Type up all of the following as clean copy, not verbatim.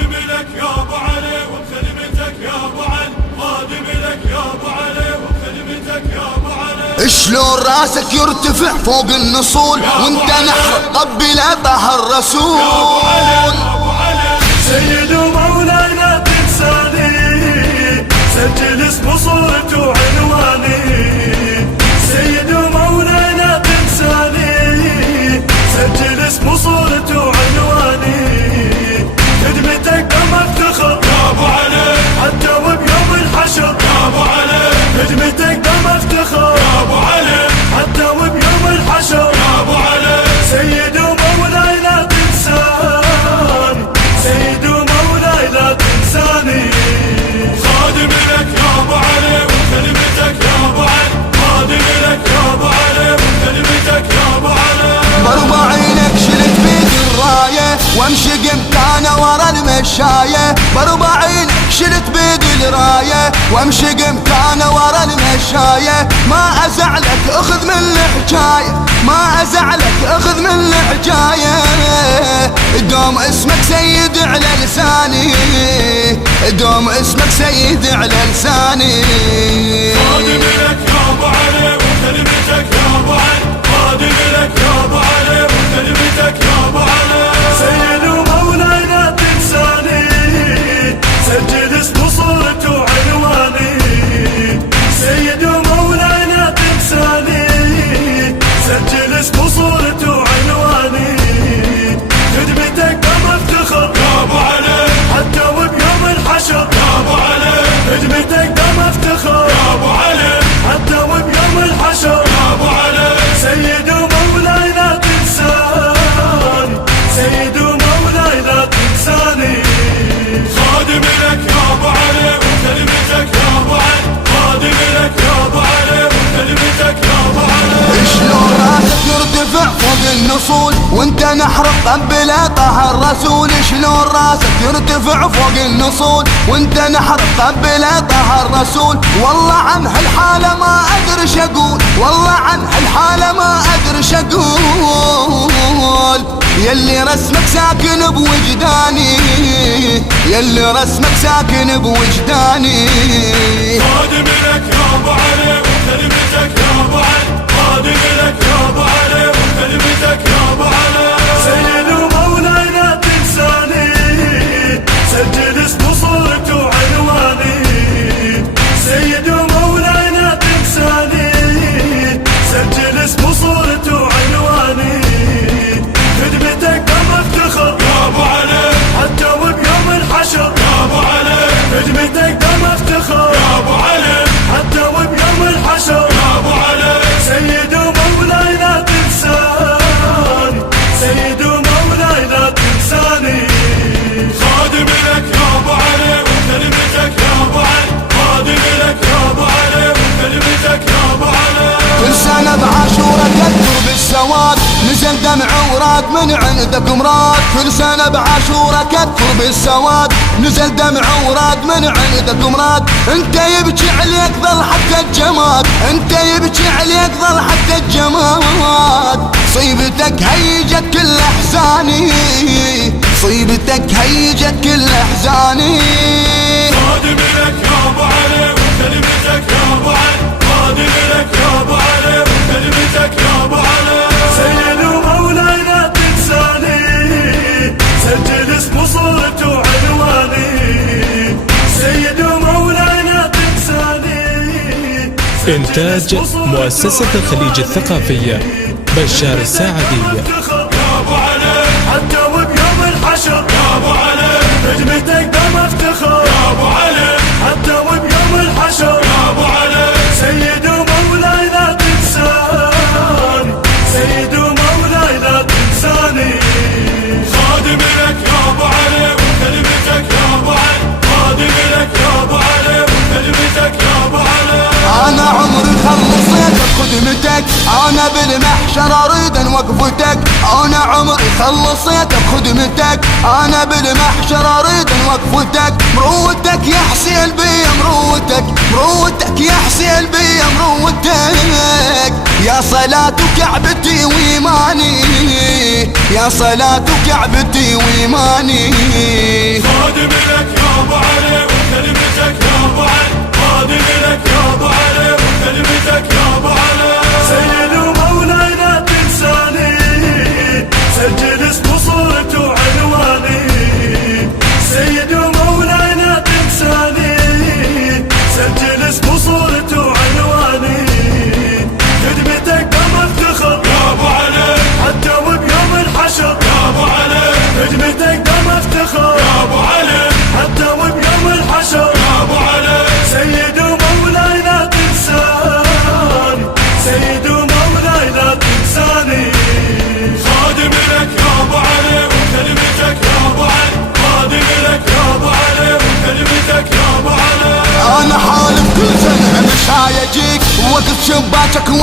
خادم لك يا ابو علي وبخدمتك يا ابو علي، خادم لك يا ابو علي وبخدمتك يا ابو علي. شلون راسك يرتفع فوق النصول وانت نحر قبل طه الرسول. يا ابو علي يا ابو علي سيد ومولاي لا تنساني، سجل اسم صورته وعنواني. سيد ومولاي لا تنساني، سجل اسم صورته وعنواني. خدمتك دم افتخر يا ابو علي، حتى وبيوم الحشر يا ابو علي، خدمتك دم افتخر يا ابو علي، حتى وبيوم الحشر. يا ابو علي سيد ومولاي لا تنساني، سيد ومولاي لا تنساني. خادم لك يا ابو علي وبخدمتك يا ابو علي، خادم لك يا ابو علي وبخدمتك يا ابو علي. بربع عينك شلت بيد الراية وامشي قمت انا ورا المشاية. بربع عينك شلت بيد الراية وامشي قمت انا ورا المشاية. ما ازعلك اخذ من الحجاية، ما ازعلك اخذ من الحجاية. دوم اسمك سيد على لساني، دوم اسمك سيد على لساني. خادم لك يا ابو علي وبخدمتك يا ابو علي، خادم لك يا ابو علي وبخدمتك يا ابو علي. سيد ومولاي لا تنساني، سجل اسم صورته وعنواني. سيد ومولاي لا تنساني، سجل اسم صورته وعنواني. خدمتك دم افتخر يا ابو علي، حتى وبيوم الحشر. يا ابو علي، خدمتك دم افتخر يا ابو علي، حتى وبيوم الحشر. يا ابو علي. سيد ومولاي لا تنساني، سيد ومولاي لا تنساني. خادم لك يا ابو علي وبخدمتك يا ابو علي، خادم لك يا ابو علي وبخدمتك يا ابو علي. شلون راسك يرتفع فوق النصول وانت نحر قبل طه الرسول. شلون راسك يرتفع فوق النصول وانت نحر قبل طه الرسول. والله عن هالحالة ما ادري شقول، والله عن هالحالة ما ادري شقول. يلي رسمك ساكن بوجداني، يلي رسمك ساكن بوجداني. خادم لك يا ابو علي وبخدمتك يا ابو علي، خادم لك يا ابو علي وبخدمتك يا ابو علي. سيد ومولاي لا تنساني، سجل اسم صورته وعنواني. سيد ومولاي لا تنساني، سجل اسم صورته وعنواني. خدمتك دم افتخر يا ابو علي، حتى وبيوم الحشر. يا ابو علي، خدمتك دم افتخر يا ابو علي، حتى وبيوم الحشر. يا ابو علي. سيد ومولاي لا تنساني، سيد ومولاي لا تنساني. خادم لك يا ابو علي وبخدمتك يا ابو علي، خادم لك يا ابو علي وبخدمتك يا ابو علي. كل سنة بعاشورة تكثر بالسواد نزل دمع وراد من عندك مراد. كل سنة بعاشورة كثر بالسواد نزل دمع وراد من عندك مراد. انت يبكي عليك ظل حتى الجماد، انت يبكي عليك ظل حتى الجماد. صيبتك هيجت كل احزاني، صيبتك هيجت كل احزاني. خادم لك يا ابو علي وبخدمتك يا ابو علي، خادم لك يا ابو علي وبخدمتك يا ابو علي. سيد ومولاي لا تنساني، سجل اسم صورته وعنواني. سيد ومولاي لا تنساني. إنتاج مؤسسة الخليج الثقافية بشار الساعدي. يا ابو علي، حتى وبيوم الحشر. يا ابو علي، خدمتك دم افتخر يا ابو علي، حتى وبيوم الحشر. يا ابو علي. سيد ومولاي لا تنساني، سيد ومولاي لا تنساني. خادم لك يا ابو علي وبخدمتك يا ابو علي، خادم لك يا ابو علي وبخدمتك يا ابو علي. انا عمري خلصيت بخدمتك، انا بالمحشر اريد وقفتك. انا عمري خلصيت بخدمتك، انا بالمحشر اريد وقفتك. مروتك يا حسين بي مروتك، مروتك يا حسين بي مروتك. يا صلاة كعبتي وإيماني، يا صلاة كعبتي وإيماني.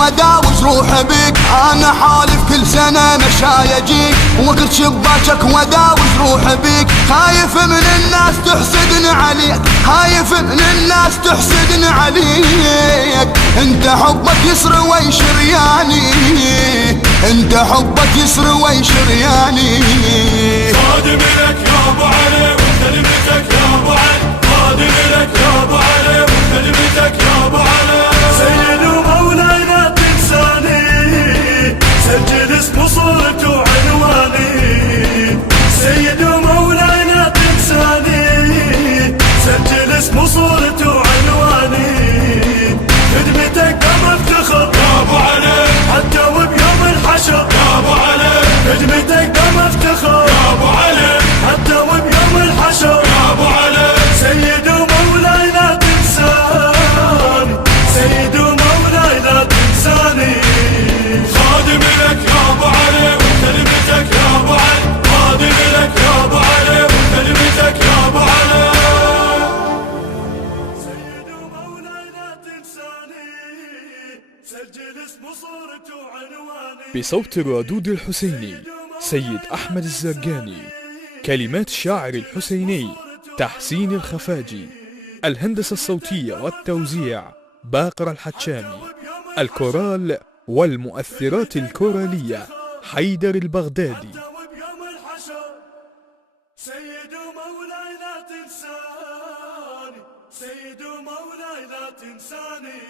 وداوس روح بيك، انا حالف كل سنة مشايجيك، وقت شباكك وداوس روح بيك، خايف من الناس تحسدني عليك، خايف من الناس تحسدني عليك، انت حبك يسروي شرياني، انت حبك يسروي شرياني. خادم لك يا ابو علي وكلمتك يا ابو علي، خادم لك يا ابو علي وكلمتك يا ابو علي. سيد ومولاي لا تنساني، سجل اسم صورته وعنواني. سيد ومولاي لا تنساني، سجل اسم صورته وعنواني. خدمتك قام افتخر يا ابو علي، حتى وبيوم الحشر. يا ابو علي، خدمتك قام افتخر يا ابو علي، حتى وبيوم الحشر. يا ابو علي. سيد ومولاي لا تنساني، سيد ومولاي لا تنساني. خادم لك يا ابو علي وكلمتك يا ابو علي، خادم لك يا ابو علي وكلمتك يا ابو علي. سيد ومولاي لا تنساني، سجل اسم صورته وعنواني. بصوت الردود الحسيني سيد أحمد الزرقاني، كلمات الشاعر الحسيني تحسين الخفاجي، الهندسة الصوتية والتوزيع باقر الحتشامي، الكورال والمؤثرات الكورالية حيدر البغدادي. وبيوم الحشر سيد ومولاي لا تنساني، سيد ومولاي لا تنساني.